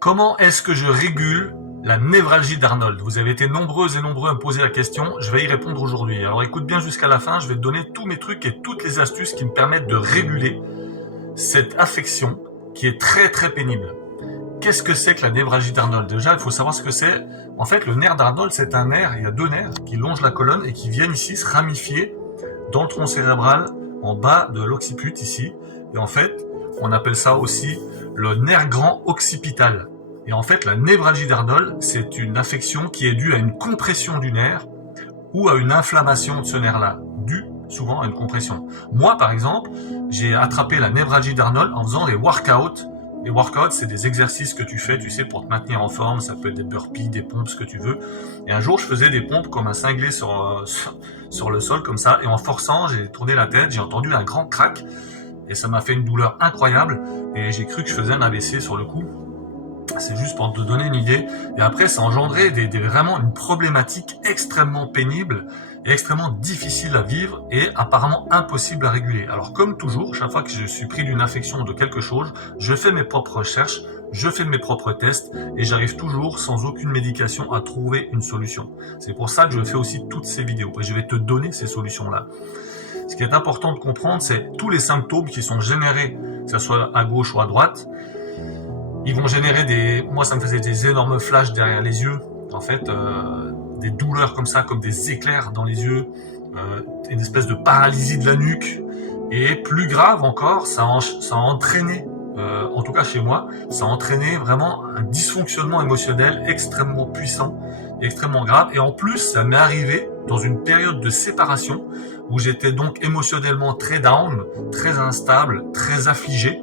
Comment est-ce que je régule la névralgie d'Arnold? Vous avez été nombreuses et nombreux à me poser la question, je vais y répondre aujourd'hui. Alors écoute bien jusqu'à la fin, je vais te donner tous mes trucs et toutes les astuces qui me permettent de réguler cette affection qui est très très pénible. Qu'est-ce que c'est que la névralgie d'Arnold? Déjà, il faut savoir ce que c'est. En fait, le nerf d'Arnold, c'est un nerf, il y a deux nerfs qui longent la colonne et qui viennent ici se ramifier dans le tronc cérébral, en bas de l'occiput ici. Et en fait, on appelle ça aussi le nerf grand occipital. Et en fait, la névralgie d'Arnold, c'est une affection qui est due à une compression du nerf ou à une inflammation de ce nerf-là, due souvent à une compression. Moi, par exemple, j'ai attrapé la névralgie d'Arnold en faisant des workouts. Les workouts, c'est des exercices que tu fais, tu sais, pour te maintenir en forme. Ça peut être des burpees, des pompes, ce que tu veux. Et un jour, je faisais des pompes comme un cinglé sur le sol, comme ça. Et en forçant, j'ai tourné la tête, j'ai entendu un grand crack. Et ça m'a fait une douleur incroyable. Et j'ai cru que je faisais un AVC sur le coup. C'est juste pour te donner une idée. Et après, ça a engendré vraiment une problématique extrêmement pénible et extrêmement difficile à vivre et apparemment impossible à réguler. Alors comme toujours, chaque fois que je suis pris d'une affection de quelque chose, je fais mes propres recherches, je fais mes propres tests et j'arrive toujours sans aucune médication à trouver une solution. C'est pour ça que je fais aussi toutes ces vidéos et je vais te donner ces solutions-là. Ce qui est important de comprendre, c'est tous les symptômes qui sont générés, que ce soit à gauche ou à droite. Ils vont générer moi ça me faisait des énormes flashs derrière les yeux, en fait, des douleurs comme ça, comme des éclairs dans les yeux, une espèce de paralysie de la nuque, et plus grave encore, ça a entraîné, en tout cas chez moi, ça a entraîné vraiment un dysfonctionnement émotionnel extrêmement puissant, extrêmement grave, et en plus ça m'est arrivé dans une période de séparation, où j'étais donc émotionnellement très down, très instable, très affligé,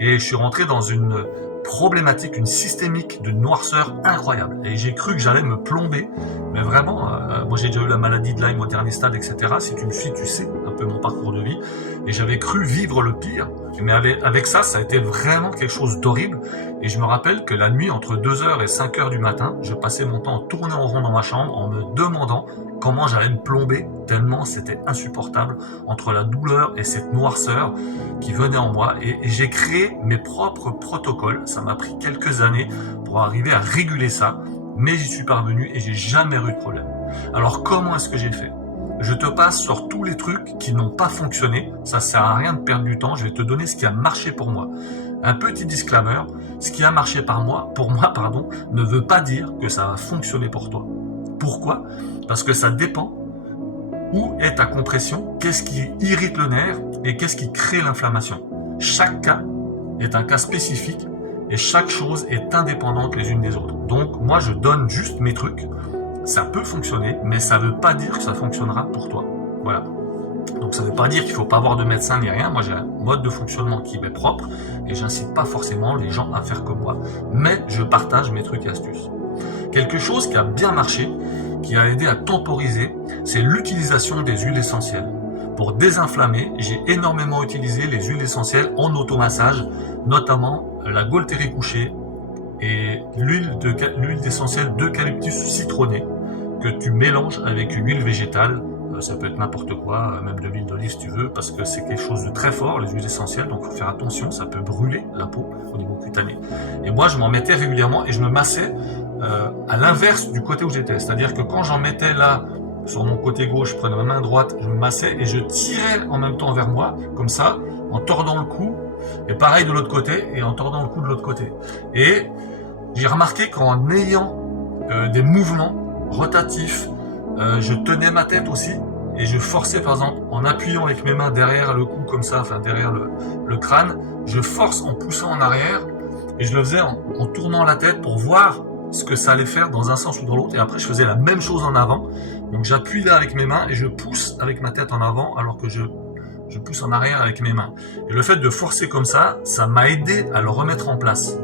et je suis rentré dans une problématique, une systémique de noirceur incroyable. Et j'ai cru que j'allais me plomber. Mais vraiment, moi j'ai déjà eu la maladie de Lyme au dernier stade, etc. Si tu me suis, tu sais un peu mon parcours de vie. Et j'avais cru vivre le pire. Mais avec ça, ça a été vraiment quelque chose d'horrible. Et je me rappelle que la nuit, entre 2h et 5h du matin, je passais mon temps à tourner en rond dans ma chambre en me demandant comment j'allais me plomber, tellement c'était insupportable entre la douleur et cette noirceur qui venait en moi. Et j'ai créé mes propres protocoles. Ça m'a pris quelques années pour arriver à réguler ça, mais j'y suis parvenu et j'ai jamais eu de problème. Alors comment est-ce que j'ai fait? Je te passe sur tous les trucs qui n'ont pas fonctionné. Ça sert à rien de perdre du temps. Je vais te donner ce qui a marché pour moi. Un petit disclaimer, ce qui a marché pour moi, ne veut pas dire que ça va fonctionner pour toi. Pourquoi? Parce que ça dépend où est ta compression, qu'est-ce qui irrite le nerf et qu'est-ce qui crée l'inflammation. Chaque cas est un cas spécifique et chaque chose est indépendante les unes des autres. Donc moi je donne juste mes trucs, ça peut fonctionner, mais ça ne veut pas dire que ça fonctionnera pour toi. Voilà. Donc ça ne veut pas dire qu'il ne faut pas avoir de médecin ni rien. Moi j'ai un mode de fonctionnement qui m'est propre et j'incite pas forcément les gens à faire comme moi, mais je partage mes trucs et astuces. Quelque chose qui a bien marché, qui a aidé à temporiser, c'est l'utilisation des huiles essentielles. Pour désinflammer, j'ai énormément utilisé les huiles essentielles en automassage, notamment la Gualtérie couchée et l'huile essentielle d'eucalyptus citronné que tu mélanges avec une huile végétale. Ça peut être n'importe quoi, même de l'huile d'olive si tu veux, parce que c'est quelque chose de très fort, les huiles essentielles, donc il faut faire attention, ça peut brûler la peau au niveau cutané. Et moi, je m'en mettais régulièrement et je me massais à l'inverse du côté où j'étais. C'est-à-dire que quand j'en mettais là, sur mon côté gauche, je prenais ma main droite, je me massais et je tirais en même temps vers moi, comme ça, en tordant le cou, et pareil de l'autre côté, et en tordant le cou de l'autre côté. Et j'ai remarqué qu'en ayant des mouvements rotatifs, je tenais ma tête aussi, et je forçais par exemple, en appuyant avec mes mains derrière le cou comme ça, enfin derrière le crâne, je force en poussant en arrière, et je le faisais en tournant la tête pour voir ce que ça allait faire dans un sens ou dans l'autre, et après je faisais la même chose en avant, donc j'appuie là avec mes mains, et je pousse avec ma tête en avant, alors que je pousse en arrière avec mes mains. Et le fait de forcer comme ça, ça m'a aidé à le remettre en place.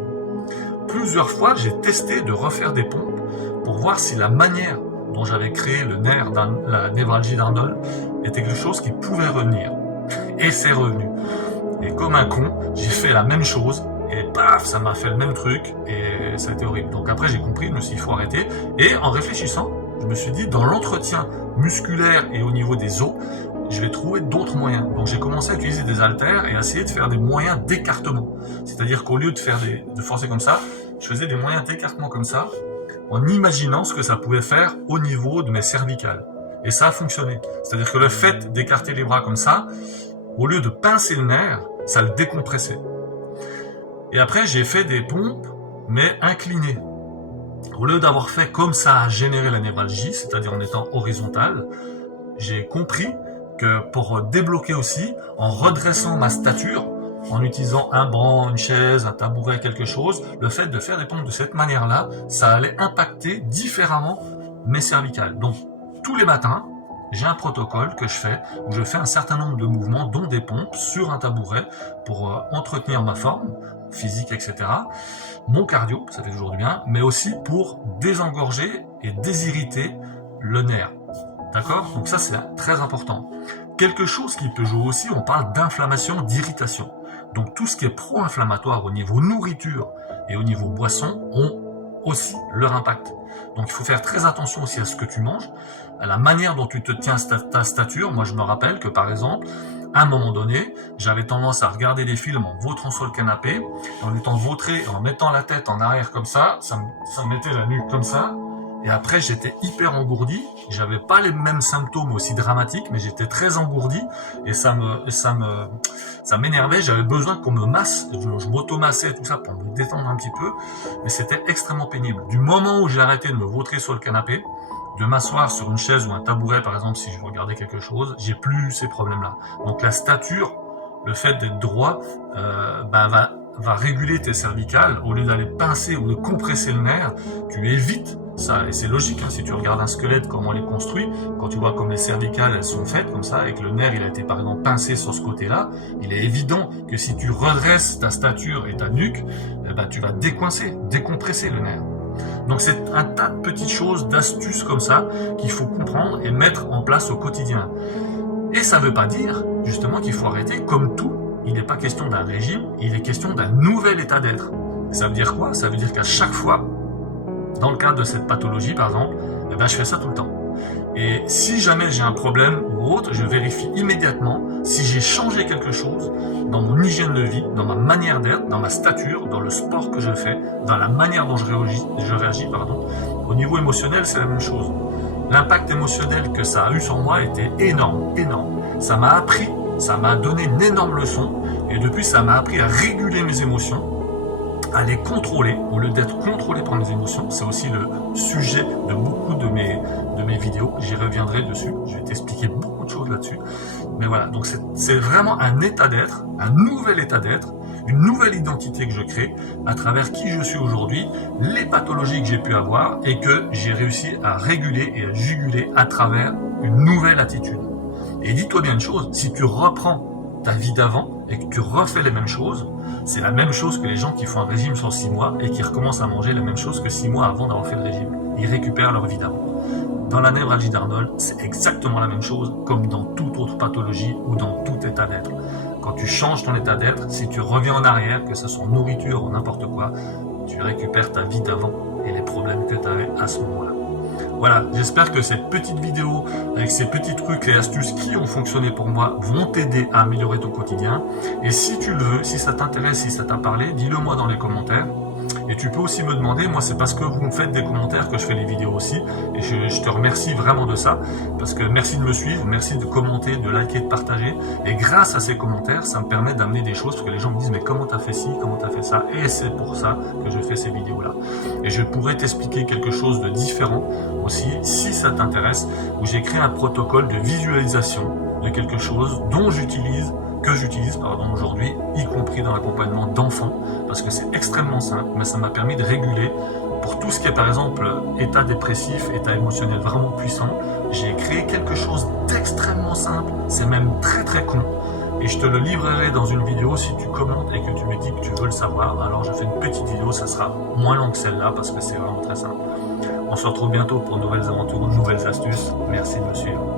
Plusieurs fois, j'ai testé de refaire des pompes, pour voir si la manière dont j'avais créé la névralgie d'Arnold était quelque chose qui pouvait revenir. Et c'est revenu. Et comme un con, j'ai fait la même chose, et paf, ça m'a fait le même truc, et ça a été horrible. Donc après j'ai compris, je me suis dit, il faut arrêter, et en réfléchissant, je me suis dit, dans l'entretien musculaire et au niveau des os, je vais trouver d'autres moyens. Donc j'ai commencé à utiliser des haltères et à essayer de faire des moyens d'écartement. C'est-à-dire qu'au lieu de forcer comme ça, je faisais des moyens d'écartement comme ça, en imaginant ce que ça pouvait faire au niveau de mes cervicales. Et ça a fonctionné. C'est-à-dire que le fait d'écarter les bras comme ça, au lieu de pincer le nerf, ça le décompressait. Et après, j'ai fait des pompes, mais inclinées. Au lieu d'avoir fait comme ça à générer la névralgie, c'est-à-dire en étant horizontal, j'ai compris que pour débloquer aussi, en redressant ma stature, en utilisant un banc, une chaise, un tabouret, quelque chose, le fait de faire des pompes de cette manière-là, ça allait impacter différemment mes cervicales. Donc, tous les matins, j'ai un protocole que je fais, où je fais un certain nombre de mouvements, dont des pompes, sur un tabouret, pour entretenir ma forme physique, etc. Mon cardio, ça fait toujours du bien, mais aussi pour désengorger et désirriter le nerf. D'accord? Donc ça, c'est très important. Quelque chose qui peut jouer aussi, on parle d'inflammation, d'irritation. Donc tout ce qui est pro-inflammatoire au niveau nourriture et au niveau boisson ont aussi leur impact. Donc il faut faire très attention aussi à ce que tu manges, à la manière dont tu te tiens ta stature. Moi je me rappelle que par exemple, à un moment donné, j'avais tendance à regarder des films en vautrant sur le canapé, en étant vautré, en mettant la tête en arrière comme ça me mettait la nuque comme ça, et après j'étais hyper engourdi. J'avais pas les mêmes symptômes aussi dramatiques, mais j'étais très engourdi, et ça m'énervait. J'avais besoin qu'on me masse, je m'automassais tout ça pour me détendre un petit peu, mais c'était extrêmement pénible. Du moment où j'ai arrêté de me vautrer sur le canapé, de m'asseoir sur une chaise ou un tabouret, par exemple, si je regardais quelque chose, j'ai plus ces problèmes-là. Donc la stature, le fait d'être droit, va réguler tes cervicales. Au lieu d'aller pincer ou de compresser le nerf, tu évites ça. Et c'est logique, hein, si tu regardes un squelette, comment il est construit, quand tu vois comme les cervicales elles sont faites comme ça, et que le nerf il a été par exemple pincé sur ce côté-là, il est évident que si tu redresses ta stature et ta nuque, tu vas décompresser le nerf. Donc c'est un tas de petites choses, d'astuces comme ça qu'il faut comprendre et mettre en place au quotidien. Et ça ne veut pas dire justement qu'il faut arrêter. Comme tout, il n'est pas question d'un régime, il est question d'un nouvel état d'être. Ça veut dire quoi? Ça veut dire qu'à chaque fois, dans le cadre de cette pathologie par exemple, je fais ça tout le temps. Et si jamais j'ai un problème ou autre, je vérifie immédiatement si j'ai changé quelque chose dans mon hygiène de vie, dans ma manière d'être, dans ma stature, dans le sport que je fais, dans la manière dont je réagis. Au niveau émotionnel, c'est la même chose. L'impact émotionnel que ça a eu sur moi était énorme. Ça m'a appris, ça m'a donné une énorme leçon, et depuis ça m'a appris à réguler mes émotions, à les contrôler, au lieu d'être contrôlé par mes émotions. C'est aussi le sujet de beaucoup de mes vidéos, j'y reviendrai dessus, je vais t'expliquer beaucoup de choses là-dessus. Mais voilà, donc c'est vraiment un état d'être, un nouvel état d'être, une nouvelle identité que je crée à travers qui je suis aujourd'hui, les pathologies que j'ai pu avoir et que j'ai réussi à réguler et à juguler à travers une nouvelle attitude. Et dis-toi bien une chose, si tu reprends ta vie d'avant et que tu refais les mêmes choses, c'est la même chose que les gens qui font un régime sur 6 mois et qui recommencent à manger la même chose que 6 mois avant d'avoir fait le régime. Ils récupèrent leur vie d'avant. Dans la névralgie d'Arnold, c'est exactement la même chose comme dans toute autre pathologie ou dans tout état d'être. Quand tu changes ton état d'être, si tu reviens en arrière, que ce soit nourriture ou n'importe quoi, tu récupères ta vie d'avant et les problèmes que tu avais à ce moment-là. Voilà, j'espère que cette petite vidéo avec ces petits trucs et astuces qui ont fonctionné pour moi vont t'aider à améliorer ton quotidien. Et si tu le veux, si ça t'intéresse, si ça t'a parlé, dis-le moi dans les commentaires. Et tu peux aussi me demander, moi c'est parce que vous me faites des commentaires que je fais les vidéos aussi, et je te remercie vraiment de ça, parce que merci de me suivre, merci de commenter, de liker, de partager, et grâce à ces commentaires, ça me permet d'amener des choses, parce que les gens me disent mais comment t'as fait ci, comment t'as fait ça, et c'est pour ça que je fais ces vidéos là. Et je pourrais t'expliquer quelque chose de différent aussi, si ça t'intéresse, où j'ai créé un protocole de visualisation de quelque chose dont j'utilise aujourd'hui, y compris dans l'accompagnement d'enfants, parce que c'est extrêmement simple, mais ça m'a permis de réguler pour tout ce qui est par exemple état dépressif, état émotionnel vraiment puissant. J'ai créé quelque chose d'extrêmement simple, c'est même très très con, et je te le livrerai dans une vidéo si tu commentes et que tu me dis que tu veux le savoir. Alors je fais une petite vidéo, ça sera moins long que celle-là parce que c'est vraiment très simple. On se retrouve bientôt pour de nouvelles aventures, de nouvelles astuces. Merci de me suivre.